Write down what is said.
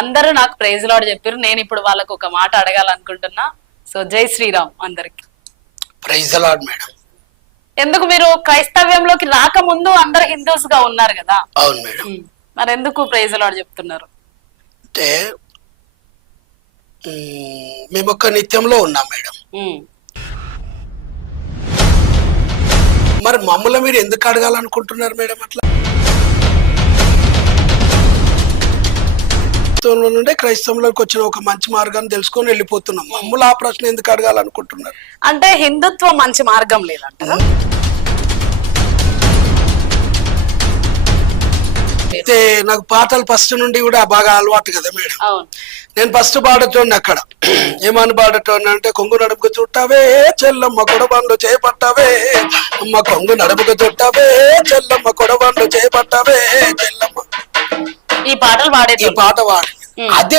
అందరూ నాకు praise lord చెప్పారు. నేను ఇప్పుడు వాళ్ళకు ఒక మాట అడగాలనుకుంటున్నా. సో జై శ్రీరామ్ అందరికి. Praise lord madam. ఎందుకు మీరు క్రైస్తవ్యంలోకి రాకముందు అందరు హిందూస్ గా ఉన్నారు కదా? అవును మేడం. మరి ఎందుకు ప్రైజ్ లార్డ్ చెప్తున్నారు? అంటే మేము ఒక నిత్యంలో ఉన్నాం మేడం. మరి మమ్మల్ని మీరు ఎందుకు అడగాలనుకుంటున్నారు మేడం? అట్లా నుండే క్రైస్తవంలోకి వచ్చిన ఒక మంచి మార్గాన్ని తెలుసుకొని వెళ్ళిపోతున్నాం. మమ్మల్ని ఆ ప్రశ్న ఎందుకు అడగాలనుకుంటున్నారు? అంటే హిందుత్వం మంచి మార్గం లేదంటారా? అయితే నాకు పాటలు ఫస్ట్ నుండి కూడా బాగా అలవాటు కదా మేడం. అవును. నేను ఫస్ట్ పాడటోని అక్కడ ఏమని పాడటోని అంటే, కొంగు నడుపుకు చుట్టావే చెల్లమ్మ కొడబండ్లు చేపట్టవే, అమ్మ కొంగు నడుపుకు చుట్టావే చెల్లమ్మ కొడబండ్లు చేపట్టవే చెల్లమ్మ. ఈ పాటలు పాడే ఈ పాట పాడి అదే